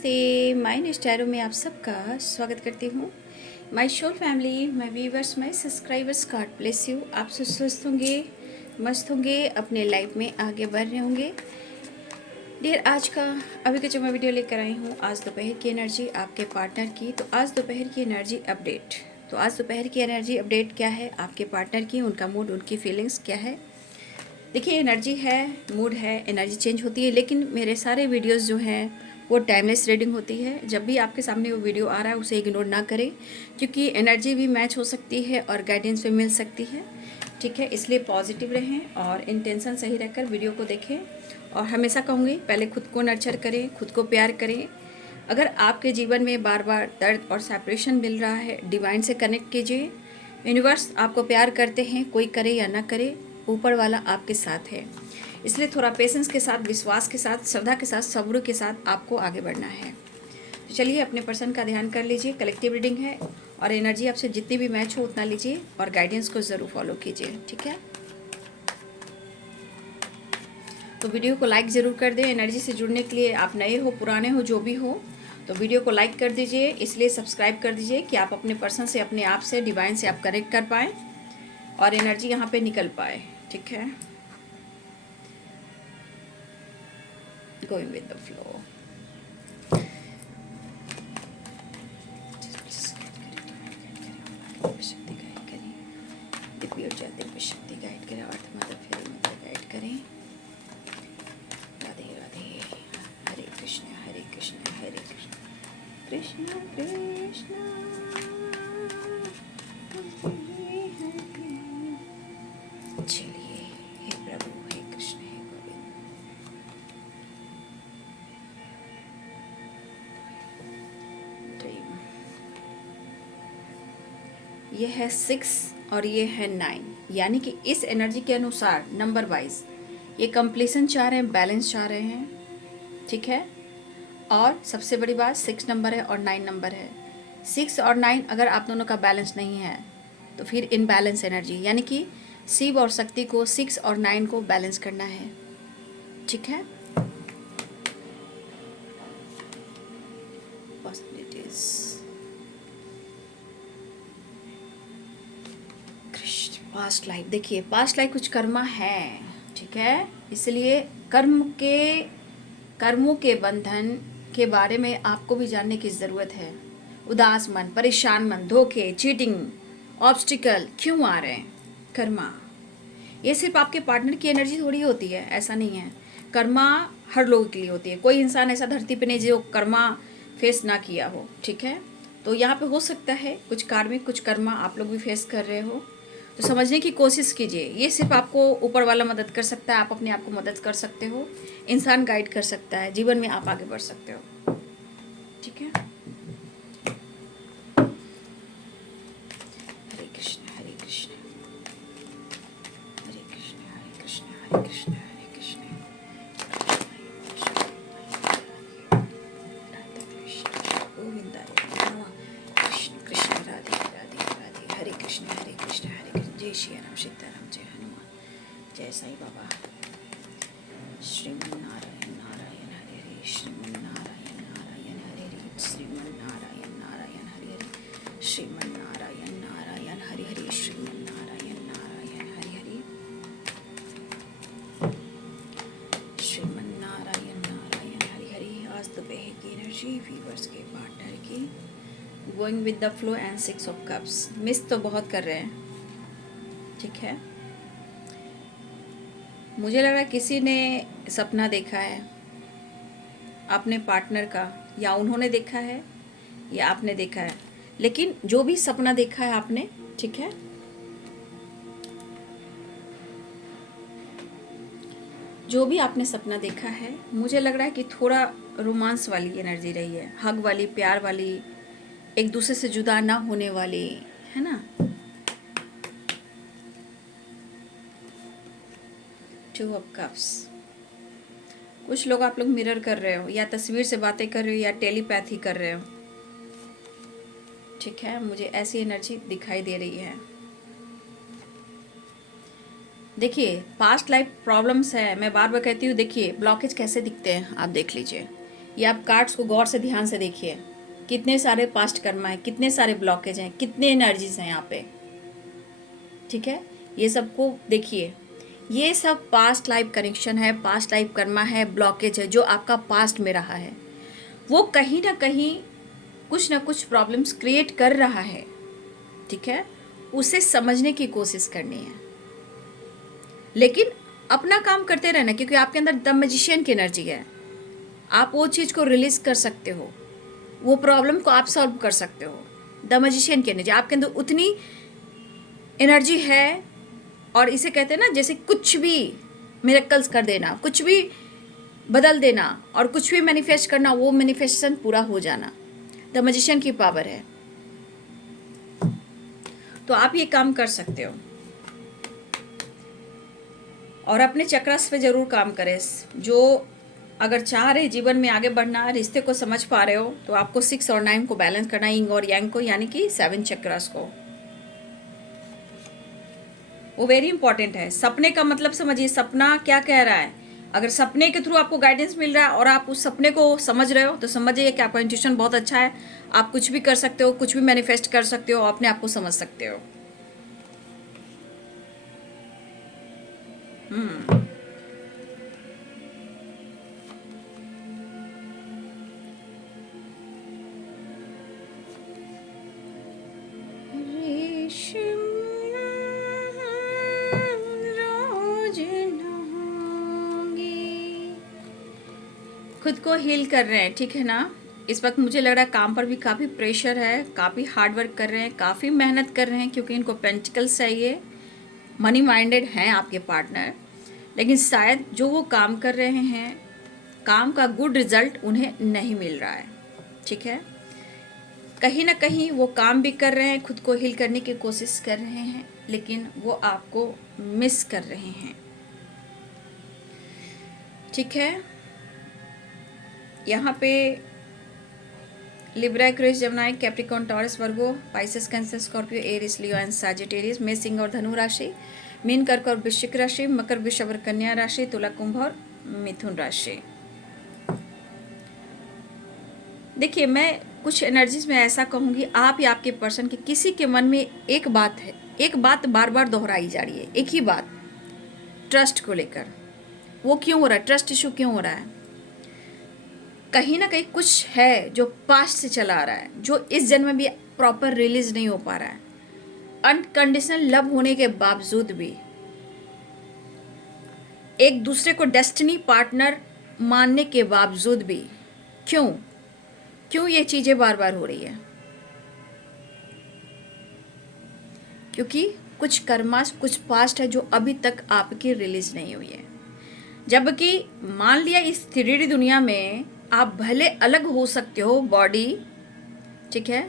नमस्ते, माइन स्टारो में आप सबका स्वागत करती हूँ। My soul family, my viewers, my subscribers, God bless you. आप सब स्वस्थ होंगे, मस्त होंगे, अपने लाइफ में आगे बढ़ रहे होंगे। डियर, आज का अभी का जो मैं वीडियो लेकर आई हूँ, आज दोपहर की एनर्जी आपके पार्टनर की। तो आज दोपहर की एनर्जी अपडेट। तो आज दोपहर की एनर्जी अपडेट क्या है आपके पार्टनर की, उनका मूड, उनकी फीलिंग्स क्या है। देखिए, एनर्जी है, मूड है, एनर्जी चेंज होती है, लेकिन मेरे सारे वीडियोस जो हैं वो टाइमलेस रीडिंग होती है। जब भी आपके सामने वो वीडियो आ रहा है उसे इग्नोर ना करें, क्योंकि एनर्जी भी मैच हो सकती है और गाइडेंस भी मिल सकती है। ठीक है, इसलिए पॉजिटिव रहें और इंटेंशन सही रखकर वीडियो को देखें। और हमेशा कहूँगी, पहले खुद को नर्चर करें, खुद को प्यार करें। अगर आपके जीवन में बार बार दर्द और सेपरेशन मिल रहा है, डिवाइन से कनेक्ट कीजिए। यूनिवर्स आपको प्यार करते हैं, कोई करे या ना करे, ऊपर वाला आपके साथ है। इसलिए थोड़ा पेशेंस के साथ, विश्वास के साथ, श्रद्धा के साथ, सब्र के साथ आपको आगे बढ़ना है। तो चलिए, अपने पर्सन का ध्यान कर लीजिए। कलेक्टिव रीडिंग है और एनर्जी आपसे जितनी भी मैच हो उतना लीजिए और गाइडेंस को ज़रूर फॉलो कीजिए। ठीक है, तो वीडियो को लाइक ज़रूर कर दें। एनर्जी से जुड़ने के लिए, आप नए हो, पुराने हो, जो भी हो, तो वीडियो को लाइक कर दीजिए। इसलिए सब्सक्राइब कर दीजिए कि आप अपने पर्सन से, अपने आप से, डिवाइन से आप कनेक्ट कर पाएँ और एनर्जी यहाँ पे निकल पाए। ठीक है, गोइंग विद द फ्लो। शक्ति गाइड करें, दिव्य ऊर्जा, दिव्य शक्ति गाइड करें, अर्थ मदर, फेरी मदर गाइड करें। राधे राधे, हरे कृष्ण हरे कृष्ण हरे कृष्ण कृष्ण कृष्ण हरे हरे। चलिए, हे प्रभु, हे कृष्ण, हे गोविंद। ड्रीम, ये है 6 और ये है 9, यानी कि इस एनर्जी के अनुसार नंबर वाइज ये कंप्लीशन चाह रहे हैं, बैलेंस चाह रहे हैं। ठीक है, और सबसे बड़ी बात 6 नंबर है और 9 नंबर है। 6 और 9 अगर आप दोनों का बैलेंस नहीं है तो फिर इनबैलेंस एनर्जी, यानी कि शिव और शक्ति को, 6 और 9 को बैलेंस करना है। ठीक है, पॉसिबिलिटीज। पास्ट लाइफ, देखिए पास्ट लाइफ कुछ कर्मा है। ठीक है, इसलिए कर्मों के बंधन के बारे में आपको भी जानने की ज़रूरत है। उदास मन, परेशान मन, धोखे, चीटिंग, ऑब्स्टिकल क्यों आ रहे हैं? कर्मा, ये सिर्फ आपके पार्टनर की एनर्जी थोड़ी होती है, ऐसा नहीं है। कर्मा हर लोगों के लिए होती है। कोई इंसान ऐसा धरती पे नहीं जो कर्मा फेस ना किया हो। ठीक है, तो यहाँ पे हो सकता है कुछ कार्मिक, कुछ कर्मा आप लोग भी फेस कर रहे हो। तो समझने की कोशिश कीजिए। ये सिर्फ आपको ऊपर वाला मदद कर सकता है, आप अपने आप को मदद कर सकते हो, इंसान गाइड कर सकता है, जीवन में आप आगे बढ़ सकते हो। ठीक है, हरे कृष्ण हरे कृष्ण हरे कृष्ण हरे कृष्ण हरे कृष्ण हरे कृष्ण। गोविंदाय नमः। कृष्ण कृष्ण राधे राधे राधे, हरे कृष्ण हरे कृष्ण हरे कृष्ण। जय श्री राम, सीताराम, जय हनुमान, जय साईं बाबा। श्रीमन्नारायण नारायण हरे हरे, श्रीमन्नारायण नारायण हरे हरे, श्रीमन्नारायण नारायण हरे हरे, श्रीमन्नारायण नारायण हरे हरे, श्रीमन्नारायण नारायण हरे हरे, श्रीमन्नारायण नारायण हरे हरे। आज दोपहर की एनर्जी व्यूवर्स के पार्टनर की, going with the flow and 6 of cups. Miss तो बहुत कर रहे हैं। ठीक है, मुझे लग रहा है किसी ने सपना देखा है अपने पार्टनर का, या उन्होंने देखा है या आपने देखा है, लेकिन जो भी सपना देखा है आपने, ठीक है, जो भी आपने सपना देखा है, मुझे लग रहा है कि थोड़ा रोमांस वाली एनर्जी रही है, हग वाली, प्यार वाली, एक दूसरे से जुदा ना होने वाली, है ना। 2 ऑफ कप्स। कुछ लोग, आप लोग मिरर कर रहे हो, या तस्वीर से बातें कर रहे हो, या टेलीपैथी कर रहे हो। ठीक है, मुझे ऐसी एनर्जी दिखाई दे रही है। देखिए, पास्ट लाइफ प्रॉब्लम्स है, मैं बार बार कहती हूँ। देखिए ब्लॉकेज कैसे दिखते हैं, आप देख लीजिए। ये आप कार्ड्स को गौर से ध्यान से देखिए, कितने सारे पास्ट कर्मा है, कितने सारे ब्लॉकेज हैं, कितने एनर्जीज हैं यहाँ पे। ठीक है, ये सबको देखिए, ये सब पास्ट लाइफ कनेक्शन है, पास्ट लाइफ कर्मा है, ब्लॉकेज है जो आपका पास्ट में रहा है। वो कहीं ना कहीं कुछ ना कुछ प्रॉब्लम्स क्रिएट कर रहा है। ठीक है, उसे समझने की कोशिश करनी है, लेकिन अपना काम करते रहना, क्योंकि आपके अंदर द मैजिशियन की एनर्जी है। आप वो चीज़ को रिलीज कर सकते हो, वो प्रॉब्लम को आप सॉल्व कर सकते हो। द मैजिशियन की एनर्जी आपके अंदर उतनी एनर्जी है, और इसे कहते हैं ना, जैसे कुछ भी मिरेकल्स कर देना, कुछ भी बदल देना, और कुछ भी मैनिफेस्ट करना, वो मैनिफेस्टेशन पूरा हो जाना, द मैजिशियन की पावर है। तो आप ये काम कर सकते हो, और अपने चक्रस पे जरूर काम करें। जो अगर चाह रहे जीवन में आगे बढ़ना, रिश्ते को समझ पा रहे हो, तो आपको 6 और 9 को बैलेंस करना, यिंग और यांग को, यानी कि 7 चक्रस को। वो वेरी इंपॉर्टेंट है। सपने का मतलब समझिए, सपना क्या कह रहा है। अगर सपने के थ्रू आपको गाइडेंस मिल रहा है और आप उस सपने को समझ रहे हो, तो समझिए कि आपका इंट्यूशन बहुत अच्छा है। आप कुछ भी कर सकते हो, कुछ भी मैनिफेस्ट कर सकते हो, अपने आप को समझ सकते हो। खुद को हील कर रहे हैं, ठीक है ना। इस वक्त मुझे लग रहा है काम पर भी काफ़ी प्रेशर है, काफ़ी हार्ड वर्क कर रहे हैं, काफ़ी मेहनत कर रहे हैं, क्योंकि इनको पेंटिकल्स चाहिए, मनी माइंडेड हैं आपके पार्टनर। लेकिन शायद जो वो काम कर रहे हैं, काम का गुड रिजल्ट उन्हें नहीं मिल रहा है। ठीक है, कहीं ना कहीं वो काम भी कर रहे हैं, खुद को हील करने की कोशिश कर रहे हैं, लेकिन वो आपको मिस कर रहे हैं। ठीक है, यहाँ पे Libra, Aquarius, Gemini, Capricorn, Taurus, Virgo, Pisces, Cancer, Scorpio, Aries, Leo and Sagittarius, मेष, सिंह और धनु राशि, मीन, कर्क और वृश्चिक राशि, मकर, वृषभ और कन्या राशि, तुला, कुंभ और मिथुन राशि। देखिए, मैं कुछ एनर्जीज में ऐसा कहूँगी, आप या आपके पर्सन के किसी के मन में एक बात है, एक बात बार बार दोहराई जा रही है, एक ही बात, ट्रस्ट को लेकर। वो क्यों हो रहा है, ट्रस्ट इशू क्यों हो रहा है? कहीं ना कहीं कुछ है जो पास्ट से चला आ रहा है, जो इस जन्म में भी प्रॉपर रिलीज नहीं हो पा रहा है। अनकंडीशनल लव होने के बावजूद भी, एक दूसरे को डेस्टिनी पार्टनर मानने के बावजूद भी, क्यों ये चीजें बार बार हो रही है? क्योंकि कुछ कर्मास, कुछ पास्ट है जो अभी तक आपकी रिलीज नहीं हुई है। जबकि मान लिया इस 3D दुनिया में आप भले अलग हो सकते हो बॉडी, ठीक है,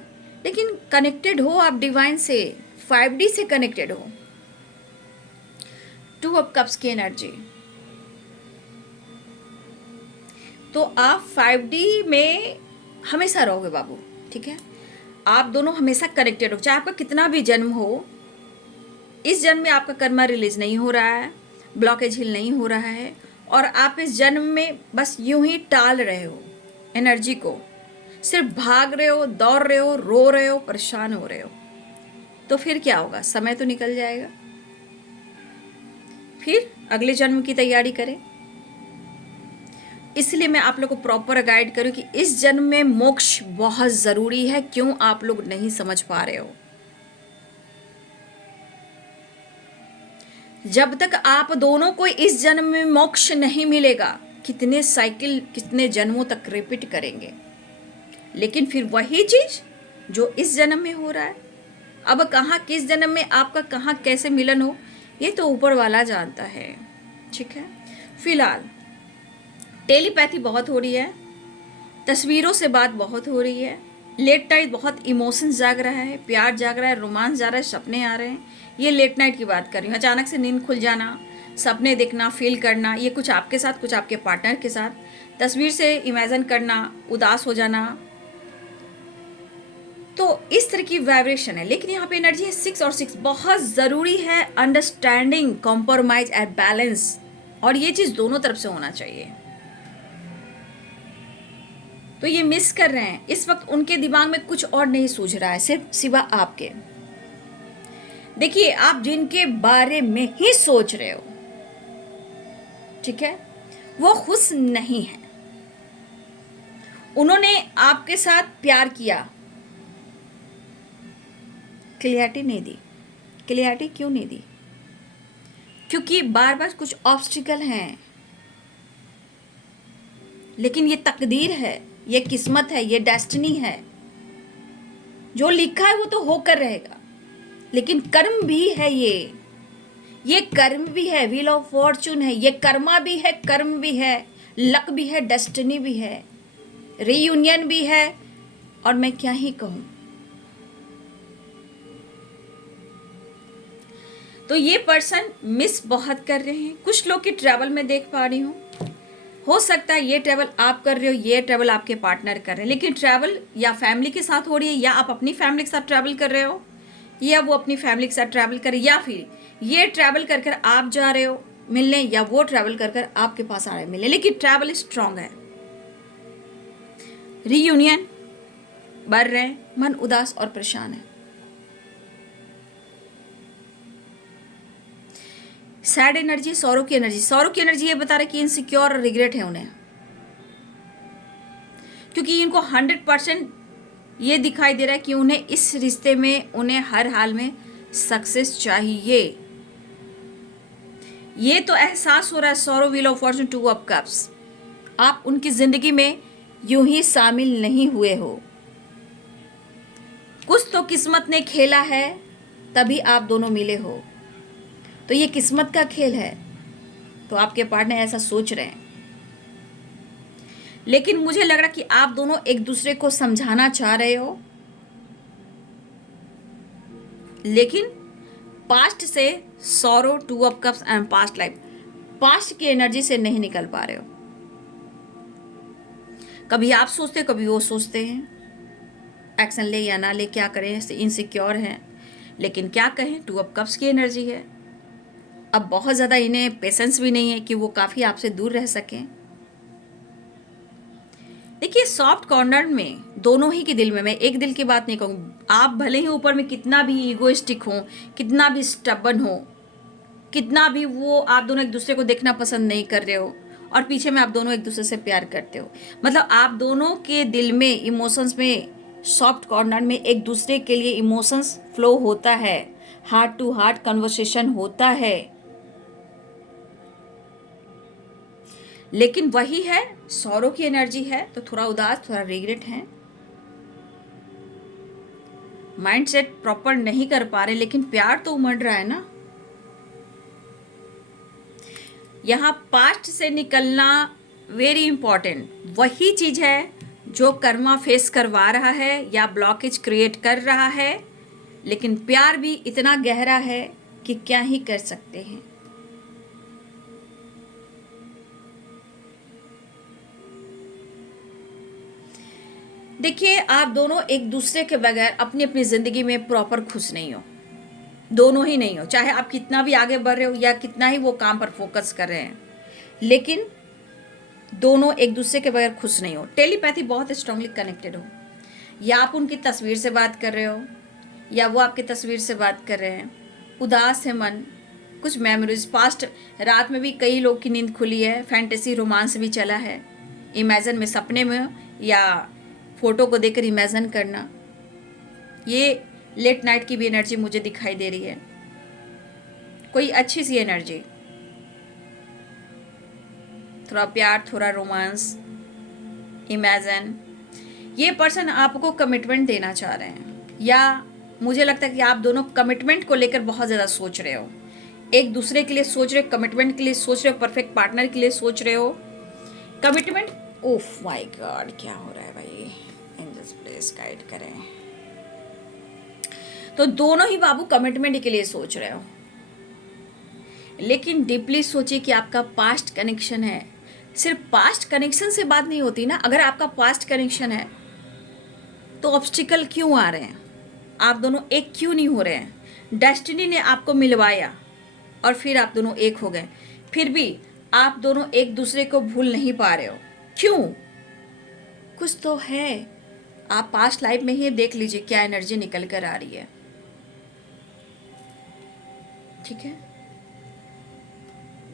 लेकिन कनेक्टेड हो आप डिवाइन से, 5D से कनेक्टेड हो। 2 ऑफ कप्स की एनर्जी, तो आप 5D में हमेशा रहोगे बाबू। ठीक है, आप दोनों हमेशा कनेक्टेड हो, चाहे आपका कितना भी जन्म हो। इस जन्म में आपका कर्मा रिलीज नहीं हो रहा है, ब्लॉकेज हिल नहीं हो रहा है, और आप इस जन्म में बस यूं ही टाल रहे हो एनर्जी को, सिर्फ भाग रहे हो, दौड़ रहे हो, रो रहे हो, परेशान हो रहे हो। तो फिर क्या होगा? समय तो निकल जाएगा, फिर अगले जन्म की तैयारी करें। इसलिए मैं आप लोग को प्रॉपर गाइड करूं कि इस जन्म में मोक्ष बहुत जरूरी है। क्यों आप लोग नहीं समझ पा रहे हो? जब तक आप दोनों को इस जन्म में मोक्ष नहीं मिलेगा, कितने साइकिल, कितने जन्मों तक रिपीट करेंगे। लेकिन फिर वही चीज जो इस जन्म में हो रहा है, अब कहाँ किस जन्म में आपका कहाँ कैसे मिलन हो, ये तो ऊपर वाला जानता है। ठीक है, फिलहाल टेलीपैथी बहुत हो रही है, तस्वीरों से बात बहुत हो रही है, लेट नाइट बहुत इमोशंस जाग रहा है, प्यार जाग रहा है, रोमांस जा रहा है, सपने आ रहे हैं। ये लेट नाइट की बात कर रही हूँ। अचानक से नींद खुल जाना, सपने देखना, फील करना, ये कुछ आपके साथ, कुछ आपके पार्टनर के साथ, तस्वीर से इमेजिन करना, उदास हो जाना, तो इस तरह की वाइब्रेशन है। लेकिन यहाँ पे एनर्जी है 6 और 6। बहुत ज़रूरी है अंडरस्टैंडिंग, कॉम्प्रोमाइज एंड बैलेंस, और ये चीज़ दोनों तरफ से होना चाहिए। तो ये मिस कर रहे हैं। इस वक्त उनके दिमाग में कुछ और नहीं सूझ रहा है सिर्फ सिवा आपके। देखिए, आप जिनके बारे में ही सोच रहे हो, ठीक है, वो खुश नहीं है। उन्होंने आपके साथ प्यार किया, क्लियरिटी नहीं दी। क्लियरिटी क्यों नहीं दी? क्योंकि बार बार कुछ ऑब्स्टिकल हैं। लेकिन ये तकदीर है, ये किस्मत है, ये डेस्टिनी है। जो लिखा है वो तो होकर रहेगा। लेकिन कर्म भी है, ये कर्म भी है, व्हील ऑफ फॉर्चून है, ये कर्मा भी है, कर्म भी है, लक भी है, डेस्टिनी भी है, रीयूनियन भी है, और मैं क्या ही कहूं। तो ये पर्सन मिस बहुत कर रहे हैं। कुछ लोग की ट्रैवल में देख पा रही हूँ। हो सकता है ये ट्रैवल आप कर रहे हो, ये ट्रैवल आपके पार्टनर कर रहे हैं, लेकिन ट्रैवल या फैमिली के साथ हो रही है, या आप अपनी फैमिली के साथ ट्रैवल कर रहे हो, या वो अपनी फैमिली के साथ ट्रैवल कर, या फिर ये ट्रैवल कर कर आप जा रहे हो मिलने, या वो ट्रैवल कर कर आपके पास आ रहे हैं मिलने। लेकिन ट्रैवल स्ट्रांग है, रीयूनियन, बढ़ रहे हैं, मन उदास और परेशान है। सैड एनर्जी, सौरो की एनर्जी। सौरो की एनर्जी ये बता रहा है कि इनसिक्योर और रिग्रेट है उन्हें, क्योंकि इनको 100% ये दिखाई दे रहा है कि उन्हें इस रिश्ते में, उन्हें हर हाल में सक्सेस चाहिए। ये तो एहसास हो रहा है। Sorrow, wheel of Fortune, two of cups. आप उनकी जिंदगी में यूं ही शामिल नहीं हुए हो। कुछ तो किस्मत ने खेला है, तभी आप दोनों मिले हो। तो ये किस्मत का खेल है। तो आपके पार्टनर ऐसा सोच रहे हैं। लेकिन मुझे लग रहा कि आप दोनों एक दूसरे को समझाना चाह रहे हो, लेकिन पास्ट से sorrow, two of cups and past life, past की एनर्जी से नहीं निकल पा रहे हो। कभी आप सोचते हो, कभी वो सोचते हैं, एक्शन ले या ना ले, क्या करें, इनसिक्योर हैं। लेकिन क्या कहें, टू ऑफ कप्स की एनर्जी है। अब बहुत ज़्यादा इन्हें पेशेंस भी नहीं है कि वो काफ़ी आपसे दूर रह सकें। देखिए, सॉफ्ट कॉर्नर में दोनों ही के दिल में, मैं एक दिल की बात नहीं कहूँ, आप भले ही ऊपर में कितना भी ईगोइस्टिक हो, कितना भी स्टबन हो, कितना भी वो आप दोनों एक दूसरे को देखना पसंद नहीं कर रहे हो, और पीछे में आप दोनों एक दूसरे से प्यार करते हो, मतलब आप दोनों के दिल में, इमोशंस में, सॉफ्ट कॉर्नर में एक दूसरे के लिए इमोशंस फ्लो होता है, हार्ट टू हार्ट कन्वर्सेशन होता है। लेकिन वही है, सौरो की एनर्जी है, तो थोड़ा उदास, थोड़ा रिग्रेट है, माइंडसेट प्रॉपर नहीं कर पा रहे, लेकिन प्यार तो उमड़ रहा है ना। यहां पास्ट से निकलना वेरी इंपॉर्टेंट, वही चीज है जो कर्मा फेस करवा रहा है या ब्लॉकेज क्रिएट कर रहा है। लेकिन प्यार भी इतना गहरा है कि क्या ही कर सकते हैं। देखिए, आप दोनों एक दूसरे के बगैर अपनी अपनी ज़िंदगी में प्रॉपर खुश नहीं हो, दोनों ही नहीं हो। चाहे आप कितना भी आगे बढ़ रहे हो या कितना ही वो काम पर फोकस कर रहे हैं, लेकिन दोनों एक दूसरे के बगैर खुश नहीं हो। टेलीपैथी बहुत स्ट्रांगली कनेक्टेड हो, या आप उनकी तस्वीर से बात कर रहे हो या वो आपकी तस्वीर से बात कर रहे हैं। उदास है मन, कुछ मेमोरीज पास्ट। रात में भी कई लोग की नींद खुली है, फैंटेसी रोमांस भी चला है, इमेजिन में, सपने में, या फोटो को देखकर इमेजिन करना। ये लेट नाइट की भी एनर्जी मुझे दिखाई दे रही है, कोई अच्छी सी एनर्जी, थोड़ा प्यार, थोड़ा रोमांस, इमेजिन। ये पर्सन आपको कमिटमेंट देना चाह रहे हैं, या मुझे लगता है कि आप दोनों कमिटमेंट को लेकर बहुत ज़्यादा सोच रहे हो, एक दूसरे के लिए सोच रहे हो, कमिटमेंट के लिए सोच रहे हो, परफेक्ट पार्टनर के लिए सोच रहे हो। कमिटमेंट, ओफ माय गॉड, क्या हो रहा है भाई, एंजल्स प्लीज गाइड करें। तो दोनों ही बाबू कमिटमेंट के लिए सोच रहे हो, लेकिन डीपली सोचिए कि आपका पास्ट कनेक्शन है। सिर्फ पास्ट कनेक्शन से बात नहीं होती ना। अगर आपका पास्ट कनेक्शन है तो ऑब्स्टिकल क्यों आ रहे हैं, आप दोनों एक क्यों नहीं हो रहे हैं। डेस्टिनी ने आपको मिलवाया और फिर आप दोनों एक हो गए, फिर भी आप दोनों एक दूसरे को भूल नहीं पा रहे हो। क्यों? कुछ तो है। आप पास्ट लाइफ में ही देख लीजिए क्या एनर्जी निकल कर आ रही है। ठीक है,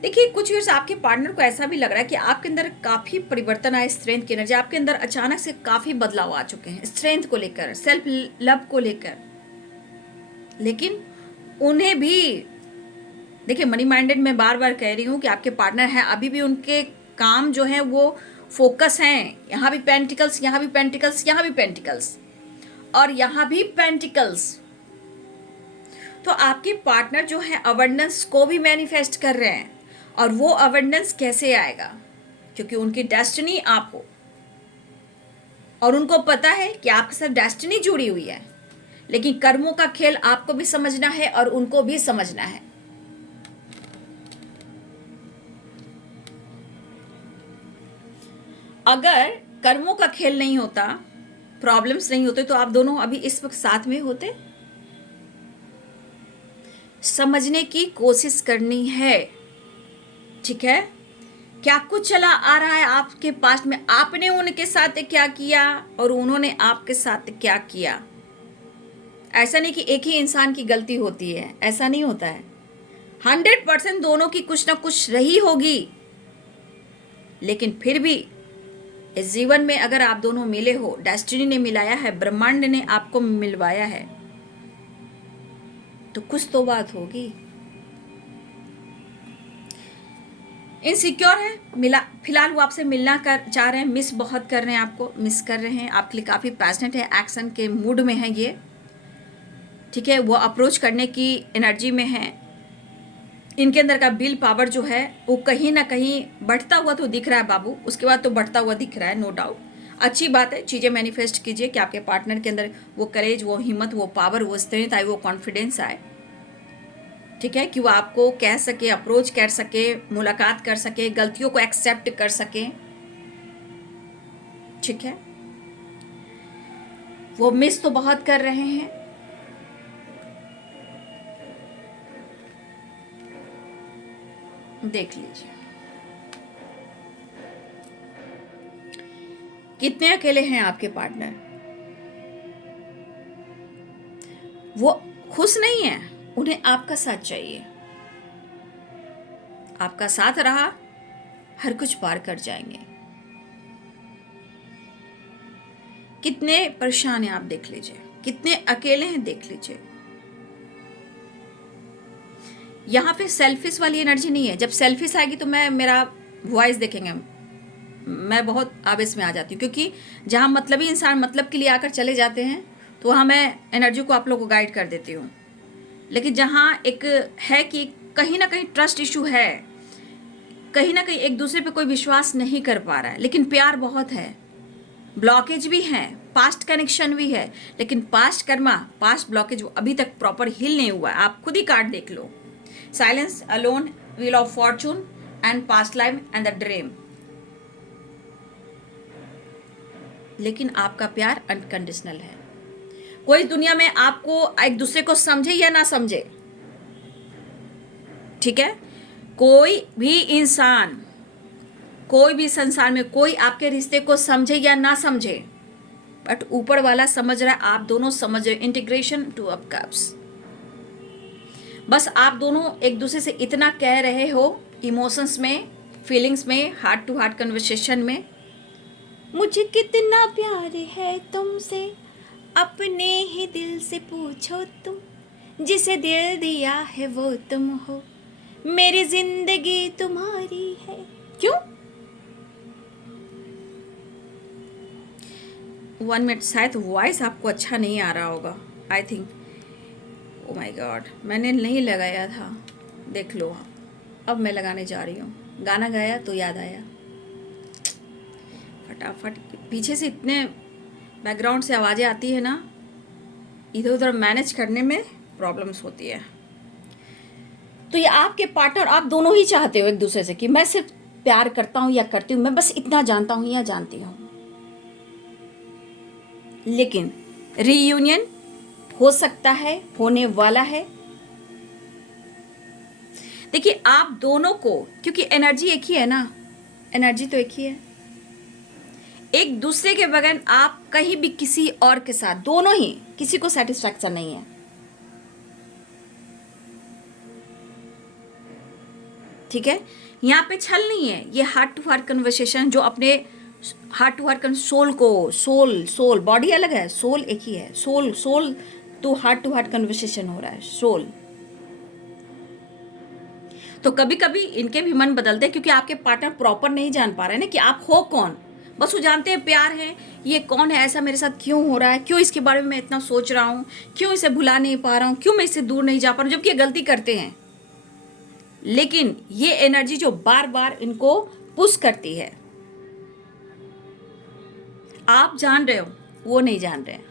देखिए कुछ व्यूअर्स, आपके पार्टनर को ऐसा भी लग रहा है कि आपके अंदर काफी परिवर्तन आए, स्ट्रेंथ की एनर्जी आपके अंदर अचानक से काफी बदलाव आ चुके हैं, स्ट्रेंथ को लेकर, सेल्फ लव को लेकर। लेकिन उन्हें भी देखिए, मनी माइंडेड मैं बार बार कह रही हूँ कि आपके पार्टनर हैं, अभी भी उनके काम जो है वो फोकस हैं। यहाँ भी पेंटिकल्स, यहाँ भी पेंटिकल्स, यहाँ भी पेंटिकल्स और यहाँ भी पेंटिकल्स। तो आपके पार्टनर जो है अवेंडेंस को भी मैनिफेस्ट कर रहे हैं। और वो अवेंडेंस कैसे आएगा? क्योंकि उनकी डेस्टिनी आप हो और उनको पता है कि आपके साथ डेस्टिनी जुड़ी हुई है। लेकिन कर्मों का खेल आपको भी समझना है और उनको भी समझना है। अगर कर्मों का खेल नहीं होता, प्रॉब्लम्स नहीं होते, तो आप दोनों अभी इस वक्त साथ में होते। समझने की कोशिश करनी है। ठीक है, क्या कुछ चला आ रहा है आपके पास्ट में, आपने उनके साथ क्या किया और उन्होंने आपके साथ क्या किया। ऐसा नहीं कि एक ही इंसान की गलती होती है, ऐसा नहीं होता है। 100% दोनों की कुछ ना कुछ रही होगी। लेकिन फिर भी इस जीवन में अगर आप दोनों मिले हो, डेस्टिनी ने मिलाया है, ब्रह्मांड ने आपको मिलवाया है, तो कुछ तो बात होगी। इनसिक्योर है, मिला फिलहाल वो आपसे मिलना चाह रहे हैं, मिस बहुत कर रहे हैं, आपको मिस कर रहे हैं, आपके लिए काफ़ी पैशनेट है, एक्शन के मूड में है ये। ठीक है, वो अप्रोच करने की एनर्जी में है। इनके अंदर का विल पावर जो है वो कहीं ना कहीं बढ़ता हुआ तो दिख रहा है बाबू, उसके बाद तो बढ़ता हुआ दिख रहा है, नो डाउट। अच्छी बात है, चीज़ें मैनिफेस्ट कीजिए कि आपके पार्टनर के अंदर वो करेज, वो हिम्मत, वो पावर, वो स्ट्रेंथ आए, वो कॉन्फिडेंस आए। ठीक है, कि वो आपको कह सके, अप्रोच कर सके, मुलाकात कर सके, गलतियों को एक्सेप्ट कर सके। ठीक है, वो मिस तो बहुत कर रहे हैं। देख लीजिए कितने अकेले हैं आपके पार्टनर। वो खुश नहीं है, उन्हें आपका साथ चाहिए। आपका साथ रहा, हर कुछ पार कर जाएंगे। कितने परेशान हैं आप देख लीजिए, कितने अकेले हैं देख लीजिए। यहाँ पे सेल्फिश वाली एनर्जी नहीं है। जब सेल्फिश आएगी तो मेरा वॉइस देखेंगे, मैं बहुत आवेश में आ जाती हूँ। क्योंकि जहाँ मतलबी इंसान मतलब के लिए आकर चले जाते हैं तो वहाँ मैं एनर्जी को आप लोग को गाइड कर देती हूँ। लेकिन जहाँ एक है कि कहीं ना कहीं ट्रस्ट इशू है, कहीं ना कहीं एक दूसरे पे कोई विश्वास नहीं कर पा रहा है, लेकिन प्यार बहुत है, ब्लॉकेज भी है, पास्ट कनेक्शन भी है, लेकिन पास्ट कर्मा, पास्ट ब्लॉकेज अभी तक प्रॉपर हील नहीं हुआ है। आप खुद ही कार्ड देख लो, silence, alone, wheel of fortune and past life and the dream. लेकिन आपका प्यार अनकंडीशनल है। कोई दुनिया में आपको एक दूसरे को समझे या ना समझे, ठीक है, कोई भी इंसान, कोई भी संसार में कोई आपके रिश्ते को समझे या ना समझे, बट ऊपर वाला समझ रहा है, आप दोनों समझ रहे। Integration two of cups. बस आप दोनों एक दूसरे से इतना कह रहे हो, इमोशंस में, फीलिंग्स में, हार्ट टू हार्ट कन्वर्सेशन में, मुझे कितना प्यार है तुमसे, अपने ही दिल से पूछो तुम, जिसे दिल दिया है वो तुम हो, मेरी जिंदगी तुम्हारी है। क्यों? 1 मिनट, शायद वॉइस आपको अच्छा नहीं आ रहा होगा, I think. Oh my God, मैंने नहीं लगाया था, देख लो। अब मैं लगाने जा रही हूँ। गाना गाया तो याद आया, फटाफट। पीछे से इतने बैकग्राउंड से आवाज़ें आती है ना, इधर उधर मैनेज करने में प्रॉब्लम्स होती है। तो ये आपके पार्टनर, आप दोनों ही चाहते हो एक दूसरे से कि मैं सिर्फ प्यार करता हूँ या करती हूँ, मैं बस इतना जानता हूँ या जानती हूँ। लेकिन रीयूनियन हो सकता है, होने वाला है। देखिए आप दोनों को, क्योंकि एनर्जी एक ही है ना, एनर्जी तो एक ही है। एक दूसरे के बगैर आप कहीं भी किसी और के साथ, दोनों ही, किसी को सेटिस्फैक्शन नहीं है। ठीक है, यहाँ पे छल नहीं है, ये हार्ट टू हार्ट कन्वर्सेशन, जो अपने हार्ट टू हार्ट सोल को, सोल बॉडी अलग है, सोल एक ही है, सोल टू हार्ट कन्वर्सेशन हो रहा है, सोल। तो कभी कभी इनके भी मन बदलते हैं, क्योंकि आपके पार्टनर प्रॉपर नहीं जान पा रहे हैं ना कि आप हो कौन। बस वो जानते हैं प्यार है, ये कौन है, ऐसा मेरे साथ क्यों हो रहा है, क्यों इसके बारे में मैं इतना सोच रहा हूँ, क्यों इसे भुला नहीं पा रहा हूँ, क्यों मैं इससे दूर नहीं जा पा रहा हूँ, जबकि ये गलती करते हैं। लेकिन ये एनर्जी जो बार बार इनको पुश करती है, आप जान रहे हो, वो नहीं जान रहे हैं।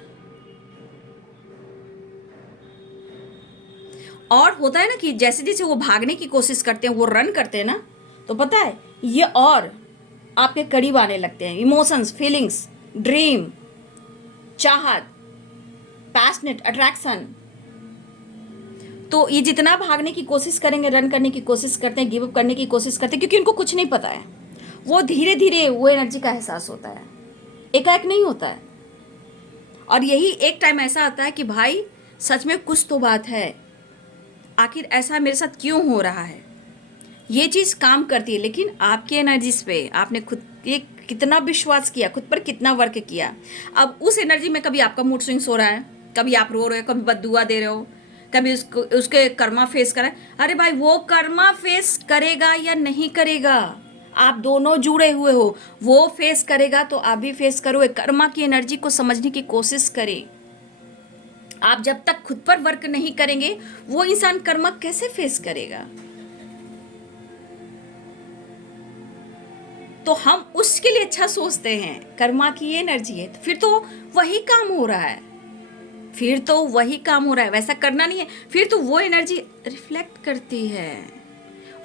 और होता है ना कि जैसे जैसे वो भागने की कोशिश करते हैं, वो रन करते हैं ना, तो पता है ये और आपके करीब आने लगते हैं। इमोशंस, फीलिंग्स, ड्रीम, चाहत, पैशनेट, अट्रैक्शन। तो ये जितना भागने की कोशिश करेंगे, रन करने की कोशिश करते हैं, गिव अप करने की कोशिश करते हैं, क्योंकि उनको कुछ नहीं पता है। वो धीरे धीरे वो एनर्जी का एहसास होता है, एकाएक नहीं होता है। और यही एक टाइम ऐसा आता है कि भाई सच में कुछ तो बात है, आखिर ऐसा मेरे साथ क्यों हो रहा है। ये चीज़ काम करती है, लेकिन आपकी एनर्जीज पे आपने खुद ये कितना विश्वास किया, खुद पर कितना वर्क किया। अब उस एनर्जी में कभी आपका मूड स्विंग्स हो रहा है, कभी आप रो रहे हो, कभी बद्दुआ दे रहे हो, कभी उसके कर्मा फेस कर रहा है। अरे भाई, वो कर्मा फेस करेगा या नहीं करेगा, आप दोनों जुड़े हुए हो। वो फेस करेगा तो आप भी फेस करो। कर्मा की एनर्जी को समझने की कोशिश करें। आप जब तक खुद पर वर्क नहीं करेंगे, वो इंसान कर्मा कैसे फेस करेगा। तो हम उसके लिए अच्छा सोचते हैं, कर्मा की ये एनर्जी है, तो फिर तो वही काम हो रहा है, फिर तो वही काम हो रहा है, वैसा करना नहीं है। फिर तो वो एनर्जी रिफ्लेक्ट करती है,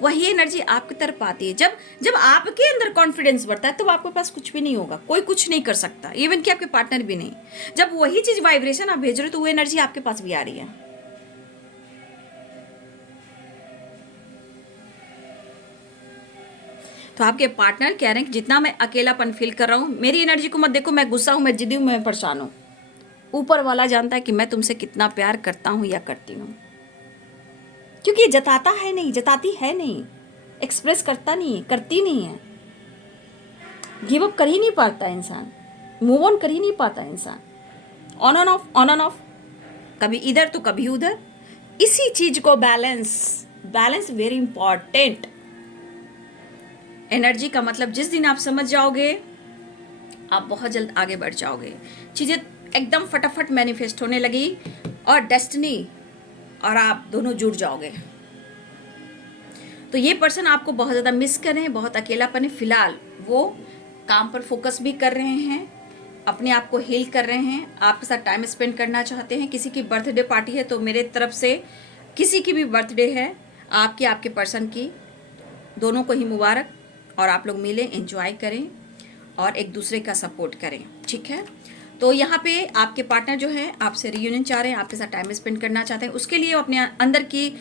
वही एनर्जी आपकी तरफ आती है। जब जब आपके अंदर कॉन्फिडेंस बढ़ता है, तो आपके पास कुछ भी नहीं होगा, कोई कुछ नहीं कर सकता, इवन कि आपके पार्टनर भी नहीं। जब वही चीज वाइब्रेशन आप भेज रहे हो, तो वो एनर्जी आपके पास भी आ रही है। तो आपके पार्टनर कह रहे हैं कि जितना मैं अकेलापन फील कर रहा हूँ, मेरी एनर्जी को मत देखो, मैं गुस्सा हूँ, मैं जिद्दी हूँ, मैं परेशान हूँ। ऊपर वाला जानता है कि मैं तुमसे कितना प्यार करता हूँ या करती हूँ, क्योंकि ये जताता है नहीं, जताती है नहीं, एक्सप्रेस करता नहीं, करती नहीं है। गिव अप कर ही नहीं पाता इंसान, मूव ऑन कर ही नहीं पाता इंसान, on on off, on on off, कभी इधर तो कभी उधर। इसी चीज को बैलेंस वेरी इंपॉर्टेंट। एनर्जी का मतलब जिस दिन आप समझ जाओगे, आप बहुत जल्द आगे बढ़ जाओगे, चीजें एकदम फटाफट मैनिफेस्ट होने लगी, और डेस्टिनी और आप दोनों जुड़ जाओगे। तो ये पर्सन आपको बहुत ज़्यादा मिस कर रहे हैं, बहुत अकेलापन है। फिलहाल वो काम पर फोकस भी कर रहे हैं, अपने आप को हील कर रहे हैं, आपके साथ टाइम स्पेंड करना चाहते हैं। किसी की बर्थडे पार्टी है, तो मेरे तरफ से किसी की भी बर्थडे है, आपकी, आपके पर्सन की, दोनों को ही मुबारक। और आप लोग मिलें, एंजॉय करें और एक दूसरे का सपोर्ट करें, ठीक है। तो यहाँ पे आपके पार्टनर जो है आपसे रियूनियन चाह रहे हैं, आपके साथ टाइम स्पेंड करना चाहते हैं। उसके लिए वो अपने अंदर की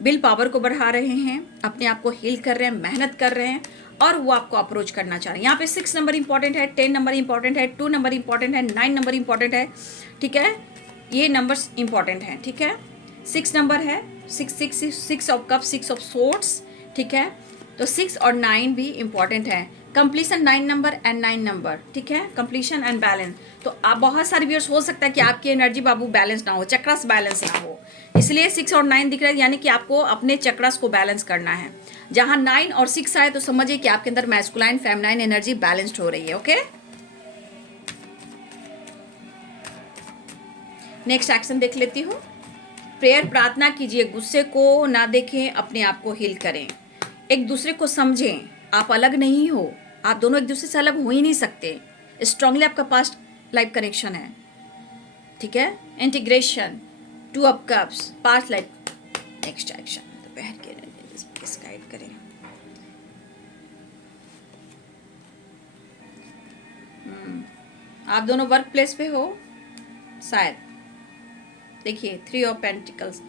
विल पावर को बढ़ा रहे हैं, अपने आप को हील कर रहे हैं, मेहनत कर रहे हैं, और वो आपको अप्रोच करना चाह रहे हैं। यहाँ पे 6 नंबर इंपॉर्टेंट है, 10 नंबर इंपॉर्टेंट है, 2 नंबर इंपॉर्टेंट है, 9 नंबर इंपॉर्टेंट है, ठीक है। ये नंबर्स इंपॉर्टेंट हैं, ठीक है। 6 नंबर है, 6 ऑफ कप, 6 ऑफ सोर्ड्स, ठीक है। तो 6 और 9 भी इंपॉर्टेंट है। कंप्लीशन 9 नंबर एंड 9 नंबर, ठीक है, कंप्लीशन एंड बैलेंस। तो आप बहुत सारे व्यूअर्स हो सकता है कि आपकी एनर्जी बाबू बैलेंस ना हो, चक्रस बैलेंस ना हो, इसलिए 6 और 9 दिख रहा है, यानी कि आपको अपने चक्रस को बैलेंस करना है। जहां 9 और 6 आए तो समझिए कि आपके अंदर मैस्कुलाइन फेमिनाइन एनर्जी बैलेंस्ड हो रही है, ओके। नेक्स्ट एक्शन देख लेती हूँ। प्रेयर, प्रार्थना कीजिए, गुस्से को ना देखें, अपने आप को हील करें, एक दूसरे को समझें। आप अलग नहीं हो, आप दोनों एक दूसरे से अलग हो ही नहीं सकते। स्ट्रांगली आपका पास्ट लाइफ कनेक्शन है, ठीक है। Integration, 2 of cups, past life. Next action, दोपहर के गाइड करें। आप दोनों वर्क प्लेस पे हो शायद, देखिए 3 ऑफ पेंटिकल्स।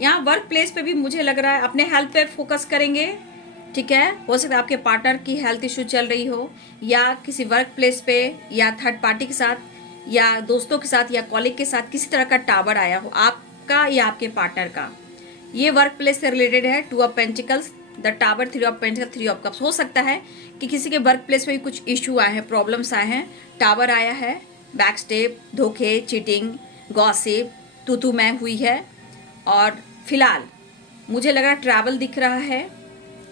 यहाँ वर्क प्लेस पे भी मुझे लग रहा है अपने हेल्थ पे फोकस करेंगे, ठीक है। हो सकता है आपके पार्टनर की हेल्थ इशू चल रही हो, या किसी वर्क प्लेस पे, या थर्ड पार्टी के साथ, या दोस्तों के साथ, या कॉलीग के साथ किसी तरह का टावर आया हो आपका या आपके पार्टनर का। ये वर्क प्लेस से रिलेटेड है। 2 of pentacles, the tower, 3 of pentacles, 3 of cups. हो सकता है कि किसी के वर्क प्लेस में भी कुछ इशू आए हैं, प्रॉब्लम्स आए हैं, टावर आया है, बैक स्टेप, धोखे, चीटिंग, गॉसिप, तू मैं हुई है। और फिलहाल मुझे लग रहा है ट्रैवल दिख रहा है,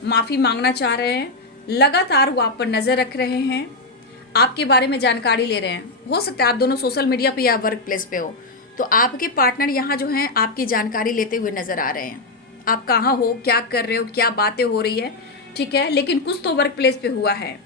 माफ़ी मांगना चाह रहे हैं, लगातार वो आप पर नज़र रख रहे हैं, आपके बारे में जानकारी ले रहे हैं। हो सकता है आप दोनों सोशल मीडिया पे या वर्क प्लेस पे हो, तो आपके पार्टनर यहाँ जो हैं आपकी जानकारी लेते हुए नज़र आ रहे हैं। आप कहाँ हो, क्या कर रहे हो, क्या बातें हो रही है, ठीक है। लेकिन कुछ तो वर्क प्लेस पे हुआ है।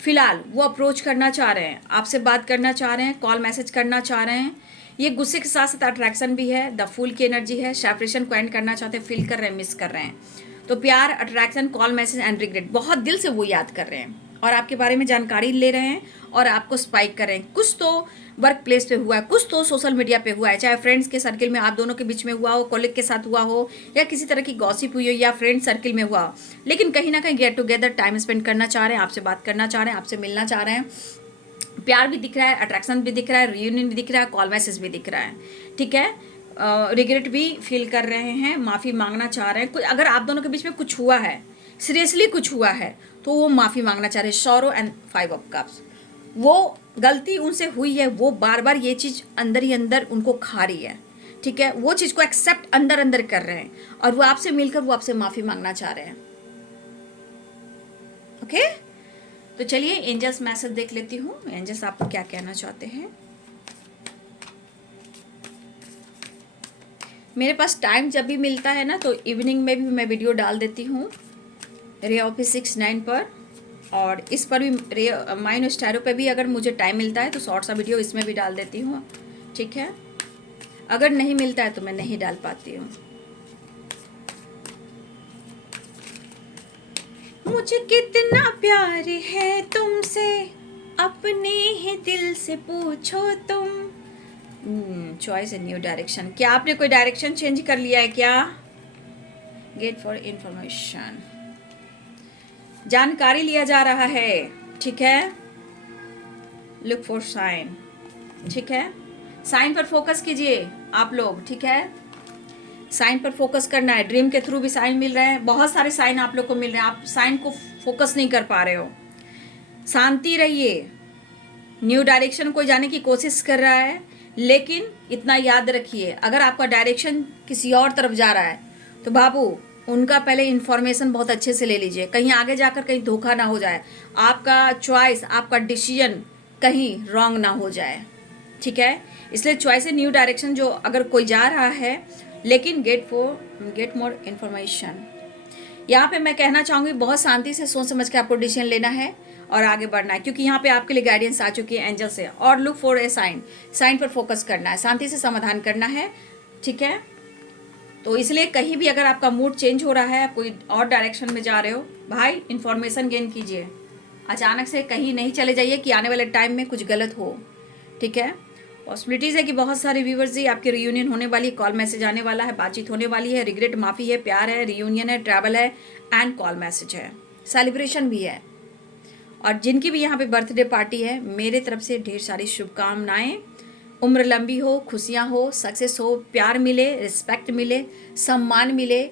फिलहाल वो अप्रोच करना चाह रहे हैं, आपसे बात करना चाह रहे हैं, कॉल मैसेज करना चाह रहे हैं। ये गुस्से के साथ साथ अट्रैक्शन भी है, द फूल की एनर्जी है, सेपरेशन को एंड करना चाहते हैं, फील कर रहे हैं, मिस कर रहे हैं। तो प्यार, attraction, call message and regret, बहुत दिल से वो याद कर रहे हैं और आपके बारे में जानकारी ले रहे हैं और आपको स्पाइक कर रहे हैं। कुछ तो वर्क प्लेस पे हुआ है, कुछ तो सोशल मीडिया पे हुआ है, चाहे फ्रेंड्स के सर्किल में आप दोनों के बीच में हुआ हो, कॉलीग के साथ हुआ हो, या किसी तरह की गॉसिप हुई हो, या फ्रेंड सर्किल में हुआ हो। लेकिन कहीं ना कहीं गेट टुगेदर टाइम स्पेंड करना चाह रहे हैं, आपसे बात करना चाह रहे हैं, आपसे मिलना चाह रहे हैं। प्यार भी दिख रहा है, अट्रैक्शन भी दिख रहा है, रियूनियन भी दिख रहा है, कॉल मैसेज भी दिख रहा है, ठीक है। रिग्रेट भी फील कर रहे हैं, माफ़ी मांगना चाह रहे हैं। कुछ अगर आप दोनों के बीच में कुछ हुआ है, सीरियसली कुछ हुआ है, तो वो माफ़ी मांगना चाह रहे हैं। सॉरो एंड 5 ऑफ कप्स, वो गलती उनसे हुई है, वो बार बार ये चीज़ अंदर ही अंदर उनको खा रही है, ठीक है। वो चीज़ को एक्सेप्ट अंदर अंदर कर रहे हैं और वो आपसे मिलकर वो आपसे माफ़ी मांगना चाह रहे हैं। ओके, तो चलिए एंजल्स मैसेज देख लेती हूँ, एंजल्स आपको क्या कहना चाहते हैं। मेरे पास टाइम जब भी मिलता है ना, तो इवनिंग में भी मैं वीडियो डाल देती हूँ रे ऑफिस 69 पर, और इस पर भी रे माइन स्टैरो पे भी अगर मुझे टाइम मिलता है तो शॉर्ट सा वीडियो इसमें भी डाल देती हूँ, ठीक है। अगर नहीं मिलता है तो मैं नहीं डाल पाती हूँ। मुझे कितना प्यार है तुमसे, अपने ही दिल से पूछो तुम। चॉइस ए न्यू डायरेक्शन, क्या आपने कोई डायरेक्शन चेंज कर लिया है क्या? गेट फॉर इंफॉर्मेशन, जानकारी लिया जा रहा है, ठीक है। लुक फॉर साइन, ठीक है। साइन पर फोकस कीजिए आप लोग, ठीक है। साइन पर फोकस करना है। ड्रीम के थ्रू भी साइन मिल रहे हैं, बहुत सारे साइन आप लोग को मिल रहे हैं, आप साइन को फोकस नहीं कर पा रहे हो। शांति रहिए। न्यू डायरेक्शन को जाने की कोशिश कर रहा है, लेकिन इतना याद रखिए, अगर आपका डायरेक्शन किसी और तरफ जा रहा है तो बाबू उनका पहले इन्फॉर्मेशन बहुत अच्छे से ले लीजिए, कहीं आगे जाकर कहीं धोखा ना हो जाए, आपका चॉइस, आपका डिसीजन कहीं रॉन्ग ना हो जाए, ठीक है। इसलिए चॉइस ए न्यू डायरेक्शन जो अगर कोई जा रहा है, लेकिन गेट मोर इन्फॉर्मेशन। यहाँ पे मैं कहना चाहूँगी बहुत शांति से सोच समझ के आपको डिसीजन लेना है और आगे बढ़ना है, क्योंकि यहाँ पे आपके लिए गाइडेंस आ चुकी है एंजल से। और look for a sign, sign पर फोकस करना है, शांति से समाधान करना है, ठीक है। तो इसलिए कहीं भी अगर आपका मूड चेंज हो रहा है, कोई और डायरेक्शन में जा रहे हो, भाई इन्फॉर्मेशन गेन कीजिए। अचानक से कहीं नहीं चले जाइए कि आने वाले टाइम में कुछ गलत हो, ठीक है। पॉसिबिलिटीज़ है कि बहुत सारे व्यूवर्स जी आपकी रियूनियन होने वाली है, कॉल मैसेज आने वाला है, बातचीत होने वाली है, रिग्रेट, माफ़ी है, प्यार है, रियूनियन है, ट्रैवल है एंड कॉल मैसेज है, सेलिब्रेशन भी है। और जिनकी भी यहाँ पे बर्थडे पार्टी है, मेरे तरफ से ढेर सारी शुभकामनाएं। उम्र लंबी हो, खुशियाँ हो, सक्सेस हो, प्यार मिले, रिस्पेक्ट मिले, सम्मान मिले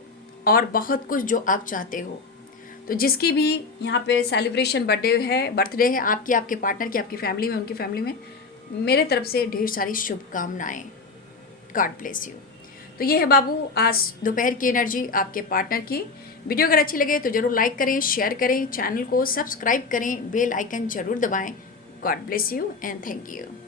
और बहुत कुछ जो आप चाहते हो। तो जिसकी भी यहाँ पे सेलिब्रेशन बर्थडे है आपकी, आपके पार्टनर की, आपकी फैमिली में, उनकी फैमिली में, मेरे तरफ से ढेर सारी शुभकामनाएं। God bless you. तो ये है बाबू आज दोपहर की एनर्जी आपके पार्टनर की। वीडियो अगर अच्छी लगे तो जरूर लाइक करें, शेयर करें, चैनल को सब्सक्राइब करें, बेल आइकन जरूर दबाएं। God bless you and thank you.